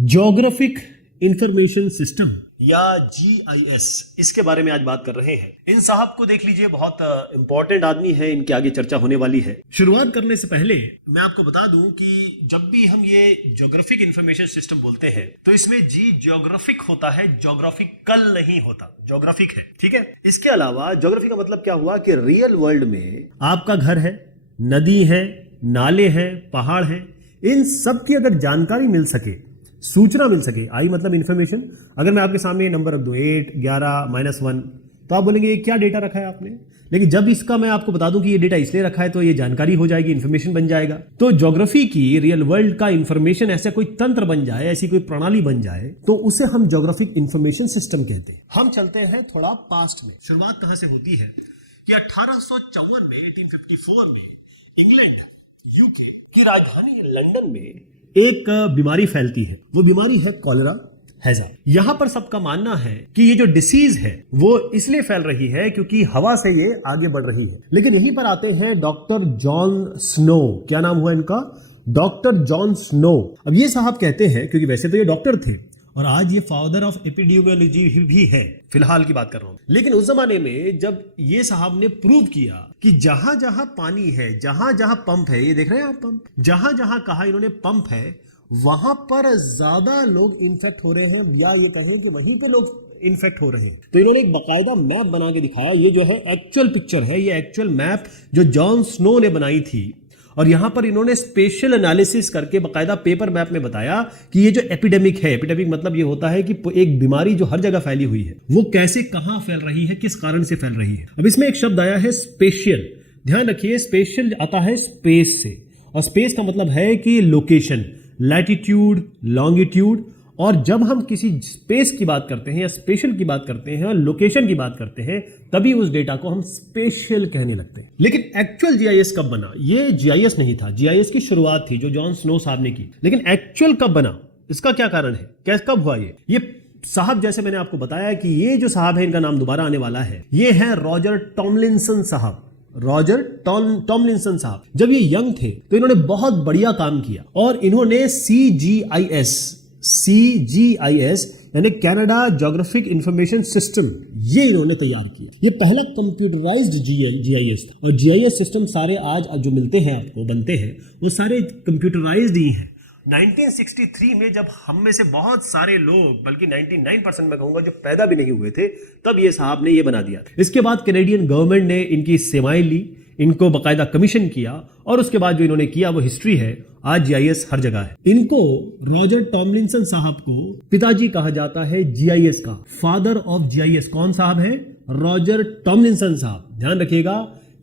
Geographic information system या GIS, इसके बारे में आज बात कर रहे हैं। इन साहब को देख लीजिए, बहुत इंपॉर्टेंट आदमी है, इनके आगे चर्चा होने वाली है। शुरुआत करने से पहले मैं आपको बता दूं कि जब भी हम ये ज्योग्राफिक इंफॉर्मेशन सिस्टम बोलते हैं तो इसमें जी ज्योग्राफिक होता है, ज्योग्राफिकल नहीं होता, ज्योग्राफिक है, ठीक है। इसके अलावा ज्योग्राफी का मतलब क्या हुआ कि रियल वर्ल्ड में आपका घर है, नदी है, नाले हैं, पहाड़ है, इन सब की अगर जानकारी मिल सके, सूचना मिल सके, आई मतलब इंफॉर्मेशन। अगर मैं आपके सामने ये नंबर रख दूं 8, 11, -1, तो आप बोलेंगे ये क्या डेटा रखा है आपने। लेकिन जब इसका मैं आपको बता दूं कि ये डेटा इसलिए रखा है तो ये जानकारी हो जाएगी, इंफॉर्मेशन बन जाएगा। तो ज्योग्राफी की, रियल वर्ल्ड का इंफॉर्मेशन ऐसा कोई तंत्र बन जाए, ऐसी कोई प्रणाली बन जाए, तो उसे हम ज्योग्राफिक इंफॉर्मेशन सिस्टम कहते हैं। हम चलते हैं थोड़ा पास्ट में। शुरुआत कहां से होती है कि 1854 में, 1854 में इंग्लैंड, यूके की राजधानी लंदन में एक बीमारी फैलती है। वो बीमारी है कॉलेरा हैजा। यहां पर सबका मानना है कि ये जो डिसीज है वो इसलिए फैल रही है क्योंकि हवा से ये आगे बढ़ रही है। लेकिन यहीं पर आते हैं डॉक्टर जॉन स्नो। क्या नाम हुआ इनका? Doctor Jon Snow. अब ये साहब कहते हैं, क्योंकि वैसे तो ये डॉक्टर थे और आज ये फादर ऑफ एपिडेमियोलॉजी भी है, फिलहाल की बात कर रहा हूं। लेकिन उस जमाने में जब ये साहब ने प्रूव किया कि जहां जहां पानी है, जहां जहां पंप है, ये देख रहे हैं आप पंप, जहां जहां कहा इन्होंने पंप है, वहां पर ज्यादा लोग इन्फेक्ट हो रहे हैं, या ये कहें कि वहीं पे लोग इन्फेक्ट हो रहे हैं। तो इन्होंने एक बकायदा मैप बना के दिखाया। ये जो है एक्चुअल पिक्चर है, ये एक्चुअल मैप जो जॉन स्नो ने बनाई थी, और यहां पर इन्होंने स्पेशल एनालिसिस करके बकायदा पेपर मैप में बताया कि ये जो एपिडेमिक है, एपिडेमिक मतलब ये होता है कि एक बीमारी जो हर जगह फैली हुई है, वो कैसे, कहां फैल रही है, किस कारण से फैल रही है। अब इसमें एक शब्द आया है स्पेशियल। ध्यान रखिए, स्पेशियल आता है स्पेस से, और स्पेस का मतलब है कि लोकेशन, लैटिट्यूड, लॉन्गिट्यूड। और जब हम किसी स्पेस की बात करते हैं या स्पेशल की बात करते हैं और लोकेशन की बात करते हैं, तभी उस डेटा को हम स्पेशल कहने लगते हैं। लेकिन एक्चुअल जीआईएस कब बना? ये जीआईएस नहीं था, जीआईएस की शुरुआत थी जो जॉन स्नो साहब ने की। लेकिन एक्चुअल कब बना, इसका क्या कारण है, कैसे, कब हुआ ये साहब, जैसे मैंने आपको बताया कि ये जो साहब है, इनका नाम दोबारा आने वाला है, ये है रॉजर टॉमलिंसन साहब। रॉजर टॉमलिंसन साहब जब ये यंग थे तो इन्होंने बहुत बढ़िया काम किया और इन्होंने CGIS यानी कनाडा ज्योग्राफिक इंफॉर्मेशन सिस्टम, ये इन्होंने तैयार किया। ये पहला कंप्यूटराइज्ड जीआईएस था। और जीआईएस सिस्टम सारे आज जो मिलते हैं आपको, बनते हैं, वो सारे कंप्यूटराइज्ड ही हैं। 1963 में जब हम में से बहुत सारे लोग, बल्कि 99% मैं कहूंगा, जो पैदा भी नहीं हुए थे, तब ये साहब ने ये बना दिया। इसके बाद कैनेडियन गवर्नमेंट ने इनकी सेवाएं ली, इनको बकायदा कमीशन किया, और उसके बाद जो इन्होंने किया वो हिस्ट्री है। आज जीआईएस हर जगह है। इनको, रॉजर टॉमलिंसन साहब को पिताजी कहा जाता है जीआईएस का, फादर ऑफ जीआईएस। कौन साहब है? रॉजर टॉमलिंसन साहब। ध्यान रखिएगा,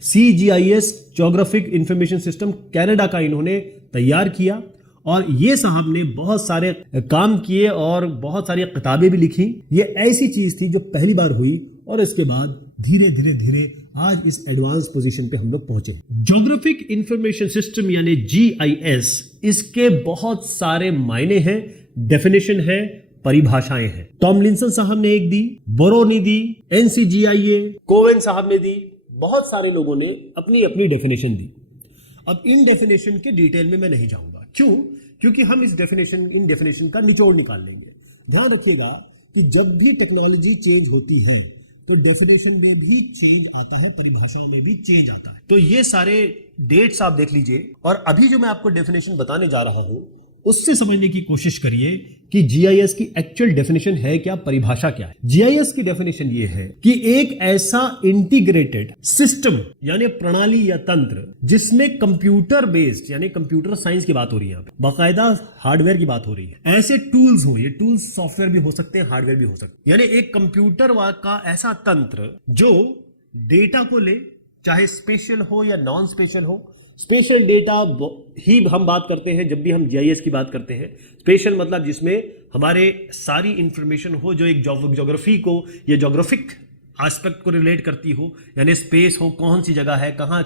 CGIS geographic information system Canada का इन्होंने तैयार किया, और ये साहब ने बहुत सारे काम किए और बहुत सारी किताबें भी लिखी। ये ऐसी चीज थी जो पहली बार हुई, और इसके बाद धीरे धीरे धीरे आज इस एडवांस पोजीशन पे हम लोग पहुंचे। ज्योग्राफिक इंफॉर्मेशन सिस्टम यानी GIS, इसके बहुत सारे मायने हैं, डेफिनेशन है, परिभाषाएं हैं। टॉमलिंसन साहब ने एक दी, बोरो ने दी, NCGIA, कोवेन साहब ने दी, बहुत सारे लोगों ने अपनी अपनी डेफिनेशन दी। अब इन डेफिनेशन के डिटेल में मैं नहीं जाऊंगा। क्यों? क्योंकि हम इन डेफिनेशन का निचोड़ निकाल लेंगे। ध्यान रखिएगा कि जब भी टेक्नोलॉजी चेंज होती है तो डेफिनेशन में भी चेंज आता है, परिभाषाओं में भी चेंज आता है। तो ये सारे डेट्स आप देख लीजिए, और अभी जो मैं आपको डेफिनेशन बताने जा रहा हूं उससे समझने की कोशिश करिए कि जीआईएस की एक्चुअल डेफिनेशन है क्या, परिभाषा क्या है। जीआईएस की डेफिनेशन ये है कि एक ऐसा इंटीग्रेटेड सिस्टम यानी प्रणाली या तंत्र जिसमें कंप्यूटर बेस्ड, यानी कंप्यूटर साइंस की बात हो रही है, बाकायदा हार्डवेयर की बात हो रही है, ऐसे टूल्स हो, ये टूल्स सॉफ्टवेयर भी हो सकते हैं, हार्डवेयर भी हो सकते हैं, यानी एक कंप्यूटर का ऐसा तंत्र जो डेटा को ले, चाहे स्पेशल हो या नॉन स्पेशल हो। स्पेशल डेटा ही हम बात करते हैं जब भी हम जीआईएस की बात करते हैं। स्पेशल मतलब जिसमें हमारे सारी इंफॉर्मेशन हो जो एक ज्योग्राफी को या ज्योग्राफिक एस्पेक्ट को रिलेट करती हो, यानी स्पेस हो, कौन सी जगह है, कहाँ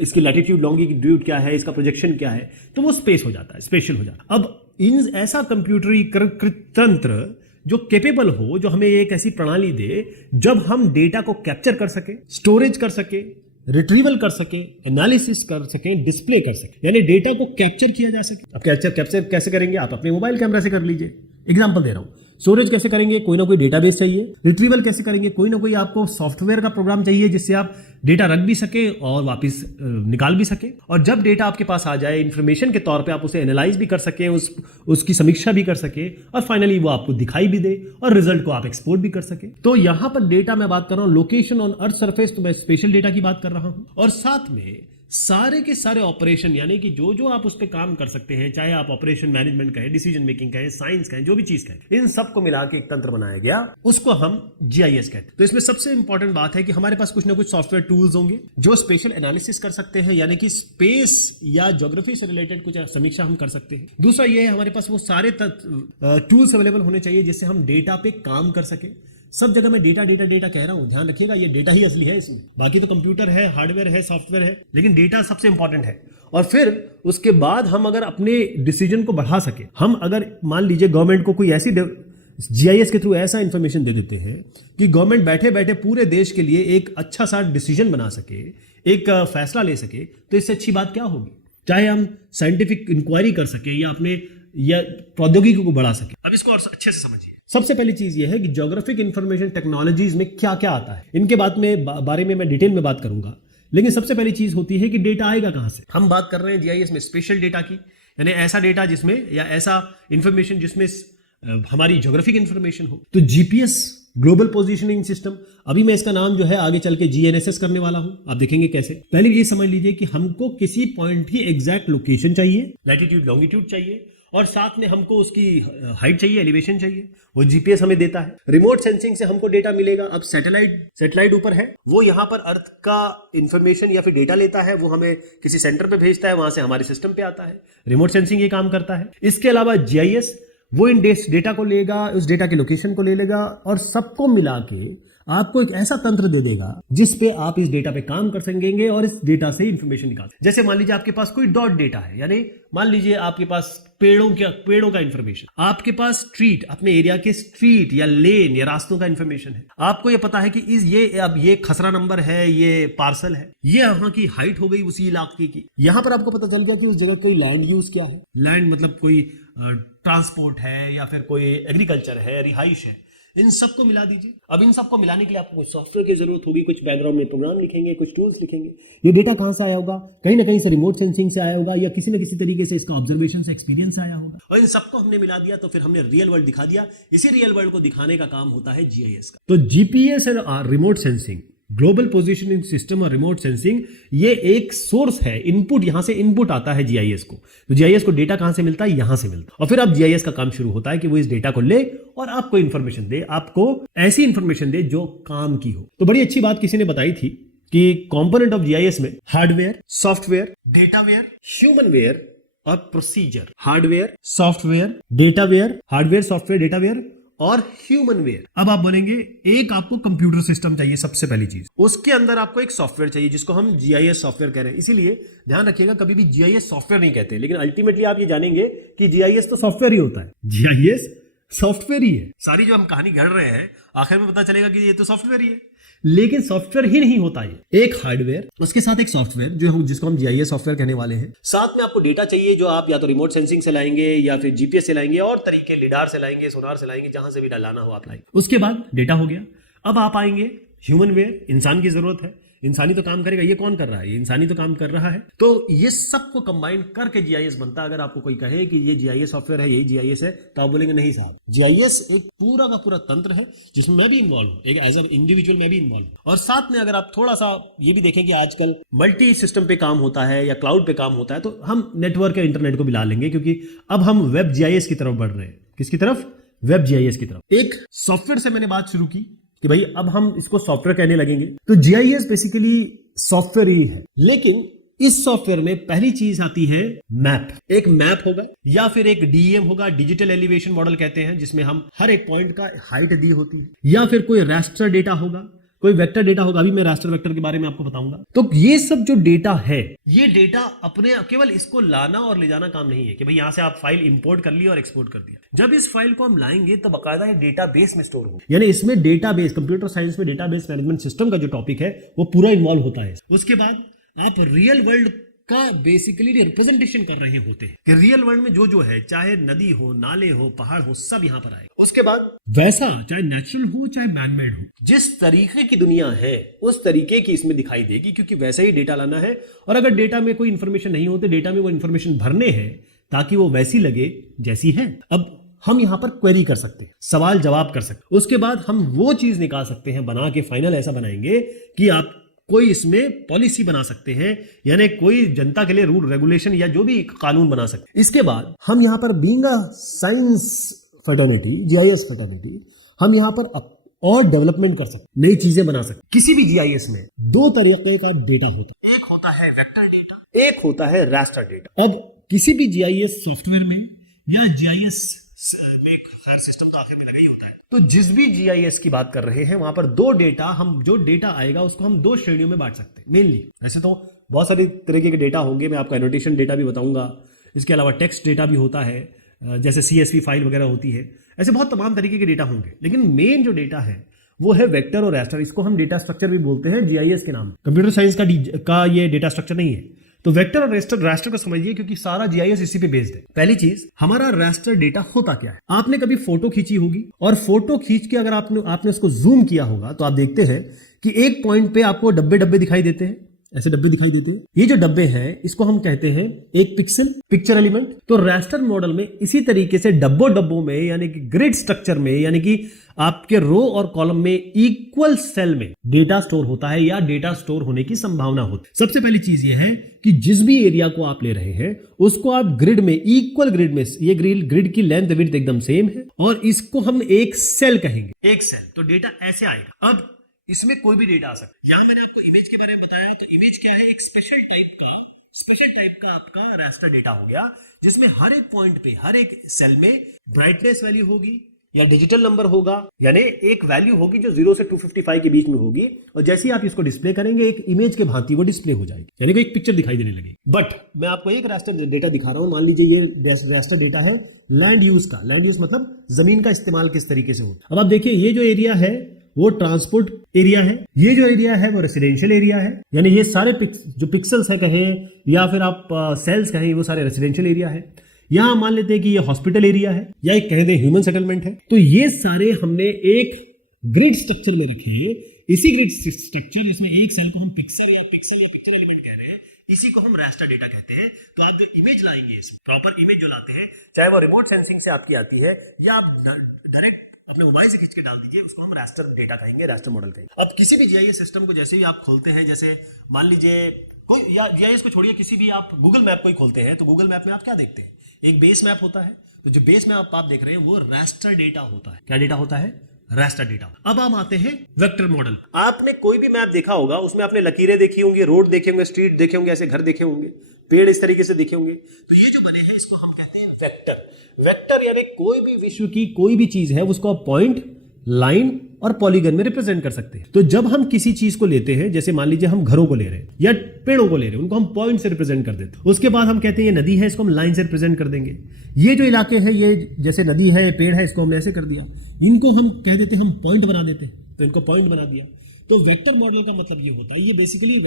इसकी लैटिट्यूड, लॉन्गिट्यूड क्या है, इसका प्रोजेक्शन क्या है, तो वो स्पेस हो जाता है, स्पेशल हो जाता है। अब इन ऐसा कंप्यूटरीकृत तंत्र जो कैपेबल हो, जो हमें एक ऐसी प्रणाली दे जब हम डेटा को कैप्चर कर सके, स्टोरेज कर सके, रिट्रीवल कर सके, एनालिसिस कर सके, डिस्प्ले कर सके, यानी डेटा को कैप्चर किया जा सके। अब कैप्चर कैसे करेंगे? आप अपने मोबाइल कैमरा से कर लीजिए। एग्जांपल दे रहा हूं। स्टोरेज कैसे करेंगे? कोई ना कोई डेटाबेस चाहिए। रिट्रीवल कैसे करेंगे? कोई ना कोई आपको सॉफ्टवेयर का प्रोग्राम चाहिए जिससे आप डेटा रख भी सके और वापस निकाल भी सके। और जब डेटा आपके पास आ जाए इंफॉर्मेशन के तौर पे, आप उसे एनालाइज भी कर सके, उसकी समीक्षा भी कर सके और फाइनली वो आपको दिखाई भी दे और रिजल्ट को आप एक्सपोर्ट भी कर सके। तो यहां पर डेटा मैं बात कर रहा हूं लोकेशन ऑन अर्थ सरफेस, तो मैं स्पेशल डेटा की बात कर रहा हूं। और साथ में सारे के सारे ऑपरेशन, यानी कि जो जो आप उस पर काम कर सकते हैं, चाहे आप ऑपरेशन मैनेजमेंट कहें, डिसीजन मेकिंग कहें, साइंस कहें, जो भी चीज कहें, इन सबको मिला के एक तंत्र बनाया गया, उसको हम जीआईएस कहते हैं। तो इसमें सबसे इंपॉर्टेंट बात है कि हमारे पास कुछ ना कुछ सॉफ्टवेयर टूल्स होंगे जो स्पेशल एनालिसिस कर सकते हैं, यानी कि स्पेस या ज्योग्राफी से रिलेटेड कुछ समीक्षा हम कर सकते हैं। दूसरा ये है, हमारे पास वो सारे टूल्स अवेलेबल होने चाहिए जिससे हम डेटा पे काम कर सके। सब जगह मैं डेटा डेटा डेटा कह रहा हूं, ध्यान रखिएगा, ये डेटा ही असली है इसमें। बाकी तो कंप्यूटर है, हार्डवेयर है, सॉफ्टवेयर है, लेकिन डेटा सबसे इंपॉर्टेंट है। और फिर उसके बाद हम अगर अपने डिसीजन को बढ़ा सके, हम अगर मान लीजिए गवर्नमेंट को कोई ऐसी जीआईएस के थ्रू ऐसा इंफॉर्मेशन दे देते हैं कि गवर्नमेंट बैठे बैठे पूरे देश के लिए एक अच्छा सा डिसीजन बना सके, एक फैसला ले सके, तो इससे अच्छी बात क्या होगी? चाहे हम साइंटिफिक इंक्वायरी कर सके या प्रौद्योगिकी को बढ़ा सके। अब इसको और अच्छे से समझिए। सबसे पहली चीज यह है कि ज्योग्राफिक इंफॉर्मेशन टेक्नोलॉजीज में क्या क्या आता है, इनके बारे में मैं डिटेल में बात करूंगा। लेकिन सबसे पहली चीज होती है कि डेटा आएगा कहां से। हम बात कर रहे हैं जीआईएस में स्पेशल डेटा की, यानी ऐसा डेटा जिसमें, या ऐसा इंफॉर्मेशन जिसमें हमारी ज्योग्राफिक इंफॉर्मेशन हो। तो जीपीएस, ग्लोबल पोजीशनिंग सिस्टम, अभी मैं इसका नाम जो है आगे चल के जीएनएसएस करने वाला हूं, आप देखेंगे कैसे। पहले ये समझ लीजिए कि हमको किसी पॉइंट की एग्जैक्ट लोकेशन चाहिए, लैटिट्यूड लॉन्गिट्यूड चाहिए, और साथ में हमको उसकी हाइट चाहिए, एलिवेशन चाहिए, वो जीपीएस हमें देता है। रिमोट सेंसिंग से हमको डेटा मिलेगा। अब सैटेलाइट ऊपर है, वो यहां पर अर्थ का इंफॉर्मेशन या फिर डेटा लेता है, वो हमें किसी सेंटर पे भेजता है, वहां से हमारे सिस्टम पे आता है। रिमोट सेंसिंग ये काम करता है। इसके अलावा जीआईएस, वो इन डेटा को लेगा, उस डेटा के लोकेशन को ले लेगा और सबको मिला के आपको एक ऐसा तंत्र दे देगा जिस पे आप इस डेटा पे काम कर सकेंगे और इस डेटा से इंफॉर्मेशन निकाल। जैसे मान लीजिए आपके पास कोई डॉट डेटा है, यानी मान लीजिए आपके पास पेड़ों का इंफॉर्मेशन, आपके पास स्ट्रीट, अपने एरिया के स्ट्रीट या लेन या रास्तों का इंफॉर्मेशन है। आपको ये पता है कि अब ये खसरा नंबर है, ये पार्सल है, ये यहाँ की हाइट हो गई उसी इलाके की। यहां पर आपको पता चल गया कि उस जगह कोई लैंड यूज क्या है। लैंड मतलब कोई ट्रांसपोर्ट है या फिर कोई एग्रीकल्चर है, रिहाइश है। इन सबको मिला दीजिए। अब इन सबको मिलाने के लिए आपको कुछ सॉफ्टवेयर की जरूरत होगी, कुछ बैकग्राउंड में प्रोग्राम लिखेंगे, कुछ टूल्स लिखेंगे। ये डेटा कहां से आया होगा? कहीं ना कहीं से रिमोट सेंसिंग से आया होगा, या किसी न किसी तरीके से इसका ऑब्जर्वेशन से, एक्सपीरियंस से आया होगा। और इन सबको हमने मिला दिया तो फिर हमने रियल वर्ल्ड दिखा दिया। इसी रियल वर्ल्ड को दिखाने का काम होता है जीआईएस का। तो जीपीएस और remote sensing, global positioning system और रिमोट सेंसिंग, ये एक सोर्स है, इनपुट, यहां से इनपुट आता है जीआईएस को। तो जीआईएस को डेटा कहां से मिलता है? यहां से मिलता है। और फिर अब जीआईएस का काम शुरू होता है कि वो इस डेटा को ले और आपको इंफॉर्मेशन दे, आपको ऐसी इंफॉर्मेशन दे जो काम की हो। तो बड़ी अच्छी बात किसी ने बताई थी कि कंपोनेंट ऑफ जीआईएस में हार्डवेयर, सॉफ्टवेयर, डेटावेयर, ह्यूमनवेयर और procedure. Hardware, software, dataware, hardware, software, dataware और ह्यूमनवेयर। अब आप बोलेंगे एक आपको कंप्यूटर सिस्टम चाहिए, सबसे पहली चीज। उसके अंदर आपको एक सॉफ्टवेयर चाहिए जिसको हम जीआईएस सॉफ्टवेयर कह रहे हैं। इसीलिए ध्यान रखिएगा, कभी भी जीआईएस सॉफ्टवेयर नहीं कहते, लेकिन अल्टीमेटली आप ये जानेंगे कि जीआईएस तो सॉफ्टवेयर ही होता है। जीआईएस सॉफ्टवेयर ही है। सारी जो हम कहानी गढ़ रहे हैं, आखिर में पता चलेगा कि ये तो सॉफ्टवेयर ही है। लेकिन सॉफ्टवेयर ही नहीं होता ये, एक हार्डवेयर, उसके साथ एक सॉफ्टवेयर जिसको हम जीआईएस सॉफ्टवेयर कहने वाले हैं। साथ में आपको डेटा चाहिए जो आप या तो रिमोट सेंसिंग से लाएंगे या फिर जीपीएस से लाएंगे, और तरीके लिडार से लाएंगे, सोनार से लाएंगे, जहां से भी लाना हो आप लाएंगे। उसके बाद डेटा हो गया। अब आप आएंगे ह्यूमनवेयर, इंसान की जरूरत है, इंसानी तो काम करेगा। ये कौन कर रहा है? ये इंसानी तो काम कर रहा है। तो ये सबको कंबाइन करके जीआईएस बनता है। अगर आपको कोई कहे कि ये जीआईएस सॉफ्टवेयर है, यही जीआईएस है, तो आप बोलेंगे नहीं साहब, जीआईएस एक पूरा का पूरा तंत्र है जिसमें मैं भी इन्वॉल्व हूं, एक एज अ इंडिविजुअल मैं भी इन्वॉल्व हूं। और साथ में अगर आप थोड़ा सा ये भी देखें कि आजकल मल्टी सिस्टम पे काम होता है या क्लाउड पे काम होता है, तो हम नेटवर्क या इंटरनेट को भी ला लेंगे, क्योंकि अब हम वेब जीआईएस की तरफ बढ़ रहे हैं। किसकी तरफ? वेब जीआईएस की तरफ। एक सॉफ्टवेयर से मैंने बात शुरू की कि भाई अब हम इसको सॉफ्टवेयर कहने लगेंगे। तो जीआईएस बेसिकली सॉफ्टवेयर ही है, लेकिन इस सॉफ्टवेयर में पहली चीज आती है मैप। एक मैप होगा या फिर एक डीएम होगा, डिजिटल एलिवेशन मॉडल कहते हैं, जिसमें हम हर एक पॉइंट का हाइट दी होती है, या फिर कोई रास्टर डेटा होगा, कोई वेक्टर डेटा होगा, अभी मैं रास्टर वेक्टर के बारे में आपको बताऊंगा। तो ये सब जो डेटा है, ये डेटा अपने केवल इसको लाना और ले जाना काम नहीं है कि भाई यहां से आप फाइल इंपोर्ट कर ली और एक्सपोर्ट कर दिया। जब इस फाइल को हम लाएंगे तो बकायदा एक डेटाबेस में स्टोर होगा, यानी इसमें डेटाबेस, कंप्यूटर साइंस में डेटाबेस मैनेजमेंट सिस्टम का जो टॉपिक है वो पूरा इन्वॉल्व होता है। उसके बाद आप रियल वर्ल्ड का बेसिकली रिप्रेजेंटेशन कर रहे होते हैं कि रियल वर्ल्ड में जो है, चाहे नदी हो, नाले हो, पहाड़ हो, सब यहां पर आएगा। उसके बाद वैसा चाहे नेचुरल हो चाहे मैनमेड हो, जिस तरीके की दुनिया है उस तरीके की इसमें दिखाई देगी, क्योंकि वैसा ही डेटा लाना है। और अगर डेटा में कोई इंफॉर्मेशन नहीं होती, डेटा में वो इंफॉर्मेशन भरने हैं ताकि वो वैसी लगे जैसी है। अब हम यहां पर क्वेरी कर सकते हैं, सवाल जवाब कर सकते हैं। उसके बाद हम वो चीज निकाल सकते हैं बना के, फाइनल ऐसा बनाएंगे कि आप कोई इसमें पॉलिसी बना सकते हैं, यानी कोई जनता के लिए रूल रेगुलेशन या जो भी कानून बना सकते हैं। इसके बाद हम यहां पर being a science fraternity, GIS fraternity, हम यहां पर और डेवलपमेंट कर सकते, नई चीजें बना सकते। किसी भी जीआईएस में दो तरीके का डेटा होता है, एक होता है वेक्टर डेटा, एक होता है रास्टर डेटा। अब किसी भी जीआईएस सॉफ्टवेयर में या जीआईएस में हर सिस्टम तो आखिर में लगा ही होता है, तो जिस भी जीआईएस की बात कर रहे हैं वहां पर दो डेटा, हम जो डेटा आएगा उसको हम दो श्रेणियों में बांट सकते हैं मेनली। वैसे तो बहुत सारी तरीके के डेटा होंगे, मैं आपको एनोटेशन डेटा भी बताऊंगा, इसके अलावा टेक्स्ट डेटा भी होता है, जैसे सीएसवी फाइल वगैरह होती है, ऐसे बहुत तमाम तरीके के डेटा होंगे। लेकिन मेन जो डेटा है वो है वेक्टर और रास्टर। इसको हम डेटा स्ट्रक्चर भी बोलते हैं जीआईएस के नाम। कंप्यूटर साइंस का ये डेटा स्ट्रक्चर नहीं है। तो वेक्टर और रास्टर को समझिए, क्योंकि सारा जीआईएस इसी पे बेस्ड है। पहली चीज, हमारा रास्टर डेटा होता क्या है। आपने कभी फोटो खींची होगी और फोटो खींच के अगर आपने उसको जूम किया होगा तो आप देखते हैं कि एक पॉइंट पे आपको डब्बे डब्बे दिखाई देते हैं, ऐसे डब्बे दिखाई देते हैं। ये जो डब्बे हैं इसको हम कहते हैं एक पिक्चर एलिमेंट। तो रास्टर मॉडल में इसी तरीके से डब्बों में, यानी कि ग्रिड स्ट्रक्चर में, यानी कि आपके रो और कॉलम में इक्वल सेल में डेटा स्टोर होता है या डेटा स्टोर होने की संभावना होती है। सबसे पहली चीज यह है कि जिस भी एरिया को आप ले रहे हैं उसको आप ग्रिड में, इक्वल ग्रिड में, ये ग्रिड की लेंथ विड्थ एकदम सेम है और इसको हम एक सेल कहेंगे, एक सेल। तो डेटा ऐसे आएगा। अब इसमें कोई भी डेटा आ सकता है। यहां मैंने आपको इमेज के बारे में बताया, तो इमेज क्या है, एक स्पेशल टाइप का आपका रास्टर डेटा हो गया, जिसमें हर एक पॉइंट पे, हर एक सेल में ब्राइटनेस वैल्यू होगी या डिजिटल नंबर होगा, यानी एक वैल्यू होगी जो 0 से 255 के बीच में होगी, और जैसे ही आप इसको डिस्प्ले करेंगे एक इमेज के भांति वो डिस्प्ले हो जाएगी, यानी कि एक पिक्चर दिखाई देने लगेगी। बट मैं आपको एक रास्टर डेटा दिखा रहा हूं। मान लीजिए ये रास्टर डेटा है लैंड यूज का। लैंड यूज मतलब जमीन का इस्तेमाल किस तरीके से हो। अब आप देखिए, ये जो एरिया है वो ट्रांसपोर्ट एरिया है, ये जो एरिया है वो रेसिडेंशियल एरिया है, यानी ये सारे जो पिक्सल्स है कहें या फिर आप सेल्स कहें, वो सारे रेसिडेंशियल एरिया है। यहां मान लेते हैं कि ये हॉस्पिटल एरिया है या एक कह दें ह्यूमन सेटलमेंट है। तो ये सारे हमने एक ग्रिड स्ट्रक्चर में रखे हैं। इसी ग्रिड स्ट्रक्चर, इसमें एक सेल को हम पिक्चर एलिमेंट कह रहे हैं, इसी को हम रास्टर डेटा कहते हैं। तो आप जो इमेज लाएंगे, प्रॉपर इमेज जो लाते हैं, चाहे वो रिमोट सेंसिंग से आपकी आती है या आप डायरेक्ट अपने मोबाइल से खींच के डाल दीजिए, उसको हम रास्टर डेटा कहेंगे, रास्टर मॉडल कहेंगे। अब किसी भी जीआईएस सिस्टम को जैसे ही आप खोलते हैं, जैसे मान लीजिए कोई, या जीआईएस को छोड़िए, किसी भी आप गूगल मैप को ही खोलते हैं, तो गूगल मैप में आप क्या देखते हैं, एक बेस मैप होता है। तो जो बेस मैप आप देख रहे हैं वो रास्टर डेटा होता है। क्या डेटा होता है? Raster data. अब हम आते हैं वेक्टर मॉडल। आपने कोई भी मैप देखा होगा, उसमें आपने लकीरें देखी होंगी, रोड देखे होंगे, स्ट्रीट देखे होंगे, ऐसे घर देखे होंगे, पेड़ इस तरीके से देखे होंगे। तो ये जो बने हैं इसको हम कहते हैं वेक्टर। वेक्टर यानी कोई भी विश्व की कोई भी चीज है उसको आप पॉइंट, लाइन और पॉलीगन में रिप्रेजेंट कर सकते हैं। तो जब हम किसी चीज को लेते हैं, जैसे मान लीजिए हम घरों को ले रहे हैं या पेड़ों को ले रहे हैं, उनको हम पॉइंट से रिप्रेजेंट कर देते हैं। उसके बाद हम कहते हैं ये नदी है, इसको हम लाइन से रिप्रेजेंट कर देंगे। ये जो इलाके हैं, ये जैसे नदी है, पेड़ है, इसको हमने ऐसे कर दिया। इनको हम कह देते हैं, हम पॉइंट बना देते हैं, तो इनको पॉइंट बना दिया। तो वेक्टर मॉडल का मतलब ये होता है, ये बेसिकली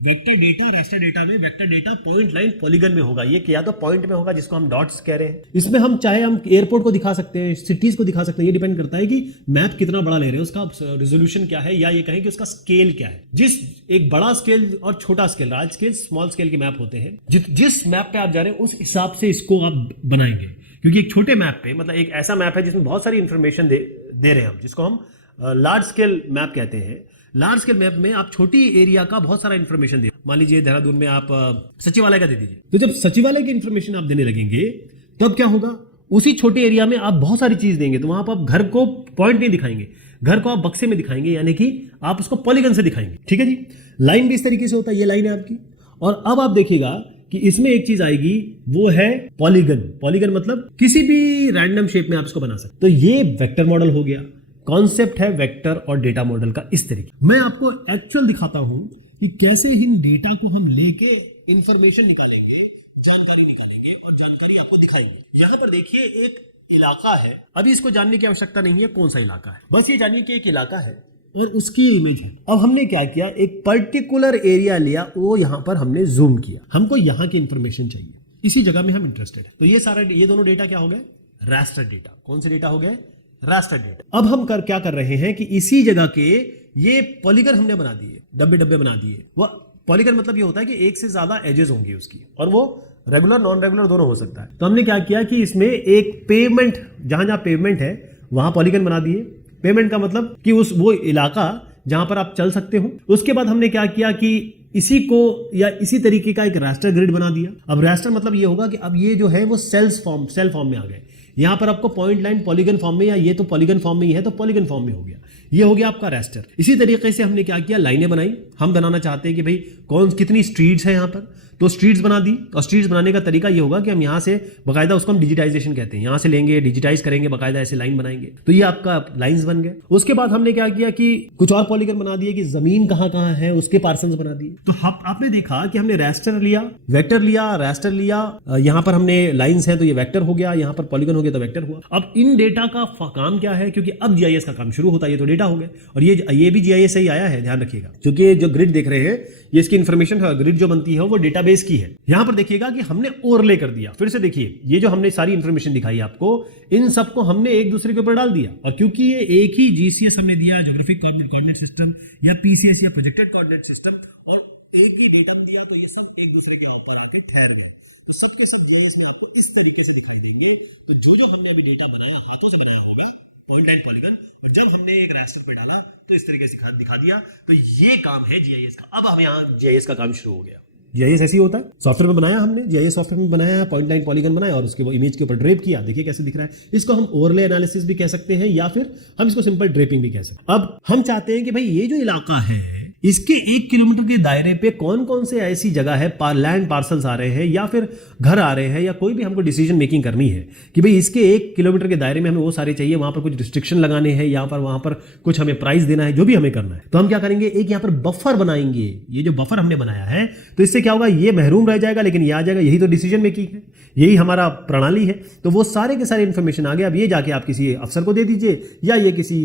वेक्टर डेटा और रास्टर डेटा में vector data point, line, polygon में होगा। ये या तो पॉइंट में होगा जिसको हम डॉट्स कह रहे हैं। इसमें हम चाहे हम एयरपोर्ट को दिखा सकते हैं, सिटीज को दिखा सकते हैं, ये डिपेंड करता है कि मैप कितना बड़ा ले रहे हैं, उसका रेजोल्यूशन क्या है, या ये कहें कि उसका स्केल क्या है। जिस एक बड़ा स्केल और छोटा scale, large scale, small scale के मैप होते हैं, जिस मैप पे आप जा रहे हैं उस हिसाब से इसको आप बनाएंगे। क्योंकि एक छोटे मैप पे, मतलब एक ऐसा मैप है जिसमें बहुत सारी इंफॉर्मेशन दे रहे हैं हम, जिसको हम लार्ज स्केल मैप कहते हैं। लार्ज स्केल मैप में आप छोटी एरिया का बहुत सारा इंफॉर्मेशन दे, मान लीजिए देहरादून में आप सचिवालय का दे दीजिए। तो जब सचिवालय की इंफॉर्मेशन आप देने लगेंगे तब क्या होगा, उसी छोटे एरिया में आप बहुत सारी चीज देंगे। तो वहां पर आप घर को पॉइंट नहीं दिखाएंगे, घर को आप बक्से में दिखाएंगे, यानी कि आप उसको पॉलीगन से दिखाएंगे। ठीक है जी। लाइन भी इस तरीके से होता है, ये लाइन है आपकी। और अब आप देखिएगा कि इसमें एक चीज आएगी, वो है पॉलीगन। पॉलीगन मतलब किसी भी रैंडम शेप में आप इसको बना सकते। तो ये वेक्टर मॉडल हो गया। कॉन्सेप्ट है वेक्टर और डेटा मॉडल का इस तरीके। मैं आपको एक्चुअल दिखाता हूं कि कैसे इन डेटा को हम लेके इंफॉर्मेशन निकालेंगे, जानकारी निकालेंगे और जानकारी आपको दिखाएंगे। यहां पर देखिए एक इलाका है, अभी इसको जानने की आवश्यकता नहीं है कौन सा इलाका है, बस ये जानिए कि एक इलाका है और उसकी इमेज है। अब हमने क्या किया, एक पर्टिकुलर एरिया लिया, वो यहां पर हमने जूम किया, हमको यहां की इंफॉर्मेशन चाहिए, इसी जगह में हम इंटरेस्टेड है। तो ये सारा, ये दोनों डेटा क्या हो गए, रास्टर डेटा। कौन से डेटा हो गए, रास्टर डेटा। अब हम क्या कर रहे हैं कि इसी जगह के ये पॉलीगन हमने बना दिए, डब्बे डब्बे बना दिए। वो पॉलीगन मतलब ये होता है कि एक से ज्यादा एजेस होंगी उसकी, और वो रेगुलर नॉन रेगुलर दोनों हो सकता है। तो हमने क्या किया कि इसमें एक पेमेंट, जहां जहां पेमेंट है वहां पॉलीगन बना दिए। पेमेंट का मतलब कि उस वो इलाका जहां पर आप चल सकते हो। उसके बाद हमने क्या किया कि इसी को या इसी तरीके का एक रास्टर ग्रिड बना दिया। अब रास्टर मतलब ये होगा कि अब ये जो है वो सेल फॉर्म में आ गए। यहां पर आपको पॉइंट लाइन पॉलीगन फॉर्म में, या ये तो पॉलीगन फॉर्म में ही है तो पॉलीगन फॉर्म में हो गया। ये हो गया आपका रास्टर। इसी तरीके से हमने क्या किया, लाइनें बनाई। हम बनाना चाहते हैं कि भाई कितनी स्ट्रीट्स है यहां पर, तो स्ट्रीट्स बना दी। और स्ट्रीट्स बनाने का तरीका ये होगा कि हम यहां से बकायदा, उसको हम डिजिटाइजेशन कहते हैं, यहां से लेंगे डिजिटाइज करेंगे, बकायदा ऐसे लाइन बनाएंगे, तो ये आपका लाइंस बन गए। उसके बाद हमने क्या किया कि कुछ और पॉलीगन बना दिए कि जमीन कहां कहां है उसके पार्सल्स बना दिए। तो आपने देखा कि हमने रास्टर लिया, वेक्टर लिया, रास्टर लिया, यहां पर हमने लाइंस है तो ये वेक्टर हो गया, यहां पर पॉलीगन हो गया तो वेक्टर हुआ। अब इन डेटा का काम क्या है, क्योंकि अब जीआईएस का काम शुरू होता है, ये तो डेटा हो गया और ये भी जीआईएस से ही आया है, ध्यान रखिएगा। क्योंकि जो ग्रिड देख रहे हैं ये इसकी इंफॉर्मेशन है, ग्रिड जो बनती है वो डेटाबेस की है। यहां पर देखिएगा कि हमने ओवरले कर दिया। फिर से देखिए, ये जो हमने सारी इंफॉर्मेशन दिखाई आपको, इन सबको हमने एक दूसरे के ऊपर डाल दिया। और क्योंकि ये एक ही जीसीएस हमने दिया, ज्योग्राफिक कोऑर्डिनेट सिस्टम या पीसीएस या प्रोजेक्टेड कोऑर्डिनेट सिस्टम, और एक ही डेटा दिया, तो ये सब एक दूसरे के ऊपर आके ठहर गए। तो सब के सब जीआईएस में आपको इस तरीके से दिखाई देंगे कि जो हमने अभी डेटा बनाया, हाथों से बनाया होगा पॉइंट लाइन पॉलीगन, जब हमने एक रास्टर पे डाला तो इस तरीके से दिखा दिया। तो ये काम है जीआईएस का। अब हम यहाँ जीआईएस का काम शुरू हो गया। जीआईएस ऐसे ही होता है, सॉफ्टवेयर में बनाया हमने, जीआईएस सॉफ्टवेयर में बनाया, पॉइंट लाइन पॉलीगन बनाया और उसके वो इमेज के ऊपर ड्रेप किया। देखिए कैसे दिख रहा है। इसको हम ओवरले एनालिसिस भी कह सकते हैं या फिर हम इसको सिंपल ड्रेपिंग भी कह सकते हैं। अब हम चाहते हैं कि भाई ये जो इलाका है, इसके 1 किलोमीटर के दायरे पे कौन कौन से ऐसी जगह है, लैंड पार्सल्स आ रहे हैं या फिर घर आ रहे हैं, या कोई भी हमको डिसीजन मेकिंग करनी है कि भाई इसके 1 किलोमीटर के दायरे में हमें वो सारे चाहिए, वहां पर कुछ रिस्ट्रिक्शन लगाने हैं, वहां पर कुछ हमें प्राइस देना है, जो भी हमें करना है। तो हम क्या करेंगे, एक यहां पर बफर बनाएंगे। ये जो बफर हमने बनाया है, तो इससे क्या होगा, ये महरूम रह जाएगा लेकिन ये आ जाएगा। यही तो डिसीजन मेकिंग है, यही हमारा प्रणाली है। तो वो सारे के सारे इंफॉर्मेशन आ गया। अब ये जाके आप किसी अफसर को दे दीजिए या ये किसी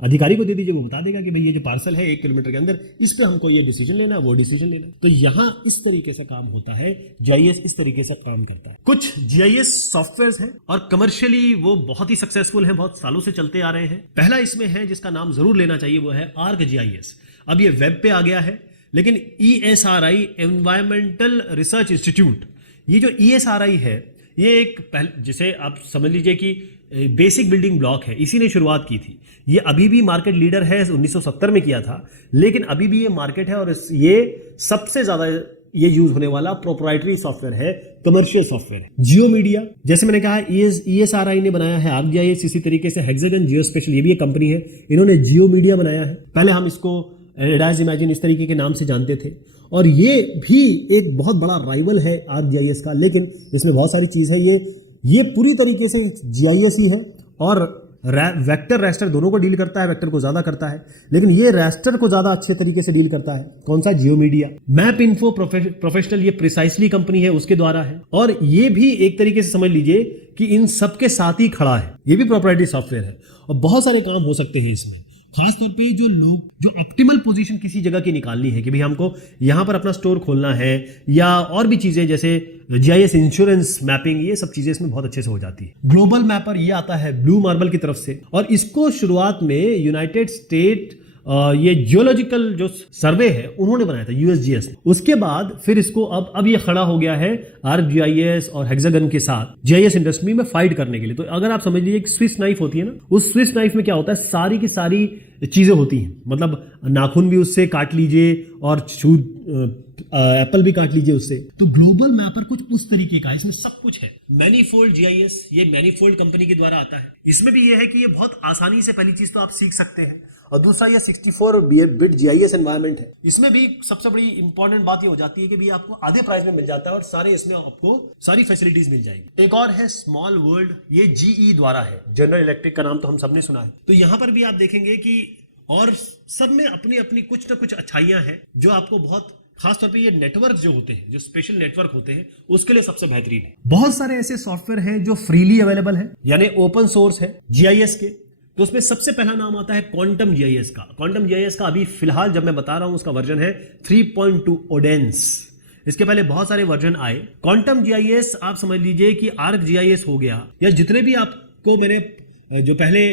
अधिकारी को दे दीजिए, वो बता देगा कि भाई ये जो पार्सल है 1 किलोमीटर के अंदर, इस पे हमको ये डिसीजन लेना है, वो डिसीजन लेना है। तो यहां इस तरीके से काम होता है, जीआईएस इस तरीके से काम करता है। कुछ जीआईएस सॉफ्टवेयर्स हैं और कमर्शियली वो बहुत ही सक्सेसफुल हैं, बहुत सालों से चलते आ रहे हैं। पहला इसमें है जिसका नाम जरूर लेना चाहिए, वो है ArcGIS। अब ये वेब पे आ गया है, लेकिन ESRI एनवायरमेंटल रिसर्च इंस्टीट्यूट, ये जो ESRI है, ये एक जिसे आप समझ लीजिए कि बेसिक बिल्डिंग ब्लॉक है, इसी ने शुरुआत की थी। ये अभी भी मार्केट लीडर है, 1970 में किया था, लेकिन अभी भी ये मार्केट है और ये सबसे ज्यादा ये यूज होने वाला प्रोप्राइटरी सॉफ्टवेयर है, कमर्शियल सॉफ्टवेयर है। जियो मीडिया, जैसे मैंने कहा, ESRI ने बनाया है ArcGIS। इसी तरीके से हेक्सागन जियोस्पेशल, ये भी एक कंपनी है, इन्होंने जियो मीडिया बनाया है। पहले हम इसको एडाज इमेजिन इस तरीके के नाम से जानते थे, और ये भी एक बहुत बड़ा राइवल है ArcGIS का, लेकिन इसमें बहुत सारी चीज है। ये पूरी तरीके से GIS ही है और वेक्टर रास्टर दोनों को डील करता है। वेक्टर को ज्यादा करता है, लेकिन ये रास्टर को ज्यादा अच्छे तरीके से डील करता है। कौन सा, जियो मीडिया। मैप इन्फो प्रोफेशनल, ये प्रिसाइसली कंपनी है, उसके द्वारा है। और ये भी एक तरीके से समझ लीजिए कि इन सबके साथ ही खड़ा है। ये भी प्रोप्राइटरी सॉफ्टवेयर है और बहुत सारे काम हो सकते हैं इसमें। खासतौर पे जो ऑप्टिमल पोजीशन किसी जगह की निकालनी है कि भाई हमको यहां पर अपना स्टोर खोलना है, या और भी चीजें जैसे जीआईएस इंश्योरेंस मैपिंग, ये सब चीजें इसमें बहुत अच्छे से हो जाती है। ग्लोबल मैपर ये आता है ब्लू मार्बल की तरफ से, और इसको शुरुआत में यूनाइटेड स्टेट ये जियोलॉजिकल जो सर्वे है उन्होंने बनाया था, USGS। उसके बाद फिर इसको अब ये खड़ा हो गया है ArcGIS और हेक्सागन के साथ जीआईएस इंडस्ट्री में फाइट करने के लिए। तो अगर आप समझ लीजिए स्विस नाइफ होती है ना, उस स्विस नाइफ में क्या होता है, सारी की सारी चीज़ें होती हैं, मतलब नाखून भी उससे काट लीजिए और एप्पल भी काट लीजिए उससे। तो ग्लोबल मैपर कुछ उस तरीके का, इसमें सब कुछ है। मैनीफोल्ड जीआईएस, ये मैनीफोल्ड कंपनी के द्वारा आता है। इसमें भी ये है कि ये बहुत आसानी से पहली चीज तो आप सीख सकते हैं, और दूसरा ये 64 बिट जीआईएस एनवायरनमेंट है। इसमें भी सबसे बड़ी इंपॉर्टेंट बात ये हो जाती है कि भी आपको आधे प्राइस में मिल जाता है और सारे इसमें आपको सारी फैसिलिटीज मिल जाएगी। एक और है स्मॉल वर्ल्ड, ये जीई द्वारा है, जनरल इलेक्ट्रिक का नाम तो हम सबने सुना है। तो यहां पर भी आप देखेंगे कि और सब में अपनी अपनी कुछ ना कुछ अच्छाइयां हैं जो आपको बहुत, खासतौर पे ये नेटवर्क जो होते हैं, जो स्पेशल नेटवर्क होते हैं, उसके लिए सबसे बेहतरीन है। बहुत सारे ऐसे सॉफ्टवेयर हैं जो फ्रीली अवेलेबल है, यानी ओपन सोर्स है जीआईएस के। तो उसमें सबसे पहला नाम आता है क्वांटम जीआईएस का। क्वांटम जीआईएस का अभी फिलहाल जब मैं बता रहा हूं उसका वर्जन है 3.2 ओडेंस। इसके पहले बहुत सारे वर्जन आए। क्वांटम जीआईएस आप समझ लीजिए कि आर्क जीआईएस हो गया, या जितने भी आपको मैंने जो पहले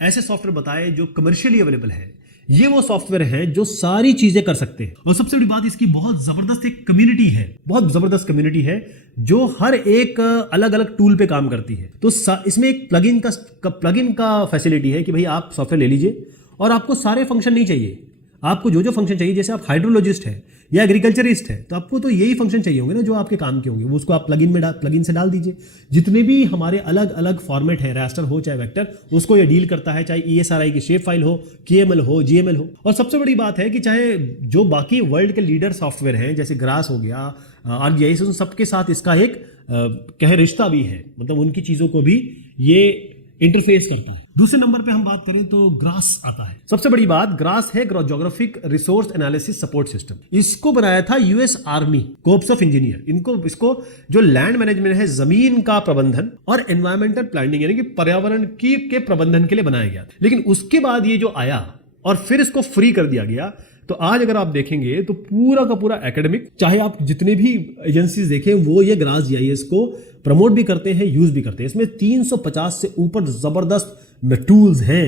ऐसे सॉफ्टवेयर बताए जो कमर्शियली अवेलेबल है, ये वो सॉफ्टवेयर है जो सारी चीजें कर सकते हैं। और सबसे बड़ी बात, इसकी बहुत जबरदस्त एक कम्युनिटी है, बहुत जबरदस्त कम्युनिटी है जो हर एक अलग अलग टूल पे काम करती है। तो इसमें एक प्लगइन का फैसिलिटी है कि भाई आप सॉफ्टवेयर ले लीजिए और आपको सारे फंक्शन नहीं चाहिए, आपको जो जो फंक्शन चाहिए, जैसे आप हाइड्रोलॉजिस्ट है या एग्रीकल्चरिस्ट है तो आपको तो यही फंक्शन चाहिए होंगे ना जो आपके काम के होंगे, वो उसको आप प्लगइन से डाल दीजिए। जितने भी हमारे अलग अलग फॉर्मेट है, रास्टर हो चाहे वेक्टर, उसको ये डील करता है, चाहे ESRI की शेप फाइल हो, KML हो, GML हो। और सबसे बड़ी बात है कि चाहे जो बाकी वर्ल्ड के लीडर सॉफ्टवेयर हैं जैसे ग्रास हो गया, ArcGIS, उन सबके साथ इसका एक कहे रिश्ता भी है, मतलब उनकी चीजों को भी ये इंटरफेस करता है। दूसरे नंबर पे हम बात करें तो ग्रास आता है। सबसे बड़ी बात, ग्रास है geographic resource analysis support system. इसको बनाया था US army corpse of engineer. इसको जो लैंड मैनेजमेंट है, जमीन का प्रबंधन और एनवायरमेंटल प्लानिंग यानी कि पर्यावरण के प्रबंधन के लिए बनाया गया। लेकिन उसके बाद ये जो आया और फिर इसको फ्री कर दिया गया, तो आज अगर आप देखेंगे तो पूरा का पूरा एकेडमिक, चाहे आप जितने भी एजेंसीज देखें, वो ये ग्रास जीआईएस को प्रमोट भी करते हैं, यूज भी करते हैं। इसमें 350 से ऊपर जबरदस्त टूल्स हैं,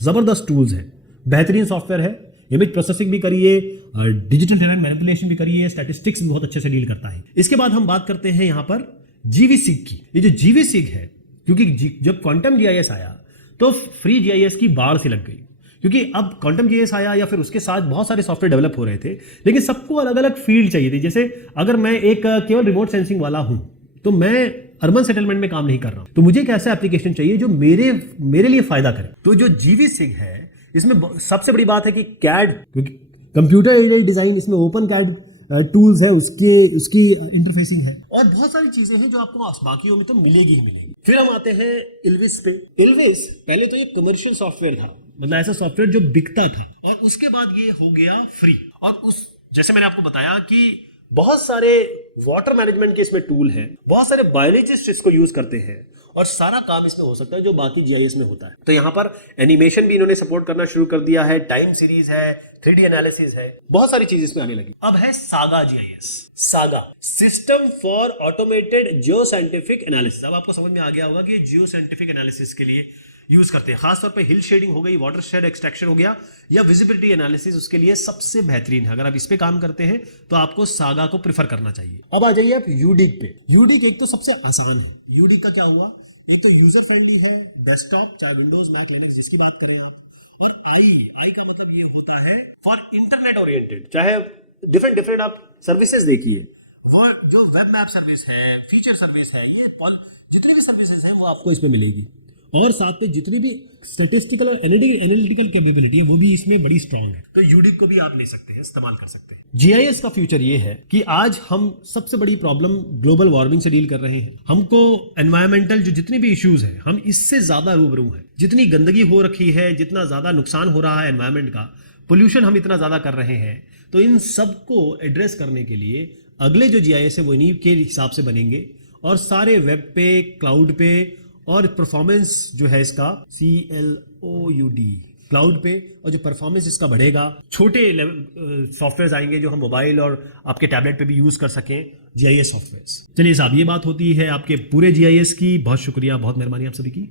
जबरदस्त टूल्स हैं, बेहतरीन सॉफ्टवेयर है। इमेज प्रोसेसिंग भी करिए, डिजिटल टेरेन मैनिपुलेशन भी करिए, स्टैटिस्टिक्स भी बहुत अच्छे से डील करता है। इसके बाद हम बात करते हैं यहां पर जीवीसिग की। ये जो जीवीसिग है, क्योंकि जब क्वांटम जीआईएस आया तो फ्री जीआईएस की बाढ़ से लग गई, क्योंकि अब क्वांटम जीआईएस आया या फिर उसके साथ बहुत सारे सॉफ्टवेयर डेवलप हो रहे थे, लेकिन सबको अलग अलग फील्ड चाहिए थी। जैसे अगर मैं एक केवल रिमोट सेंसिंग वाला हूं तो मैं अर्बन सेटलमेंट में काम नहीं कर रहा हूं, तो मुझे एक ऐसा एप्लीकेशन चाहिए जो मेरे लिए फायदा करे। तो जो जीवीसिग है, इसमें सबसे बड़ी बात है कि कैड, क्योंकि कंप्यूटर एडेड डिजाइन, इसमें ओपन कैड टूल्स है, उसकी इंटरफेसिंग है और बहुत सारी चीजें हैं जो आपको बाकियों में तो मिलेगी ही मिलेगी। फिर हम आते हैं इल्विस पे। इल्विस पहले तो ये कमर्शियल सॉफ्टवेयर था, मतलब ऐसा सॉफ्टवेयर जो बिकता था, और उसके बाद ये हो गया फ्री। और जैसे मैंने आपको बताया कि बहुत सारे वाटर मैनेजमेंट के इसमें टूल हैं, बहुत सारे बायोलॉजिस्ट इसको यूज करते हैं और सारा काम इसमें हो सकता है जो बाकी जीआईएस में होता है। तो यहां पर एनिमेशन भी इन्होंने सपोर्ट करना शुरू कर दिया है, टाइम सीरीज है, 3D एनालिसिस है, बहुत सारी चीज इसमें आने लगी। अब है saga GIS. Saga system for automated Jio scientific analysis. अब आपको समझ में आ गया होगा कि जियो साइंटिफिक एनालिसिस के लिए यूज करते हैं, खासतौर पे हिल शेडिंग हो गई, वाटर शेड एक्सट्रैक्शन हो गया, या विजिबिलिटी एनालिसिस, उसके लिए सबसे बेहतरीन है। अगर आप इस पे काम करते हैं तो आपको सागा को प्रेफर करना चाहिए। अब आ जाइए आप यूडिक पे। यूडिक एक तो सबसे आसान है। यूडिक का क्या हुआ, एक तो यूजर फ्रेंडली है, डेस्कटॉप चाहे विंडोज मैक लिनक्स जिसकी बात करें आप, और आई का मतलब ये होता है फॉर इंटरनेट ओरिएंटेड। चाहे डिफरेंट आप सर्विसेज देखिए, वो जो वेब मैप सर्विस है, फीचर सर्विस है, ये जितनी भी सर्विसेज हैं वो आपको इसमें मिलेगी। और साथ में जितनी भी स्टैटिस्टिकल और एनालिटिकल कैपेबिलिटी है वो भी इसमें बड़ी स्ट्रांग है। तो यूडिक को भी आप ले सकते हैं, इस्तेमाल कर सकते हैं। जीआईएस का फ्यूचर ये है कि आज हम सबसे बड़ी प्रॉब्लम ग्लोबल वार्मिंग से डील कर रहे हैं। हमको एनवायरमेंटल जो जितनी भी इश्यूज है, हम इससे ज्यादा रूबरू हैं। जितनी गंदगी हो रखी है, जितना ज्यादा नुकसान हो रहा है एनवायरमेंट का, पोल्यूशन हम इतना ज्यादा कर रहे हैं, तो इन सबको एड्रेस करने के लिए अगले जो जीआईएस है वो इन्हीं के हिसाब से बनेंगे, और सारे वेब पे, क्लाउड पे, और परफॉर्मेंस जो है इसका CLOUD क्लाउड पे, और जो परफॉर्मेंस इसका बढ़ेगा, छोटे सॉफ्टवेयर आएंगे जो हम मोबाइल और आपके टैबलेट पे भी यूज कर सकें, जीआईएस सॉफ्टवेयर। चलिए साहब, ये बात होती है आपके पूरे जीआईएस की। बहुत शुक्रिया, बहुत मेहरबानी आप सभी की।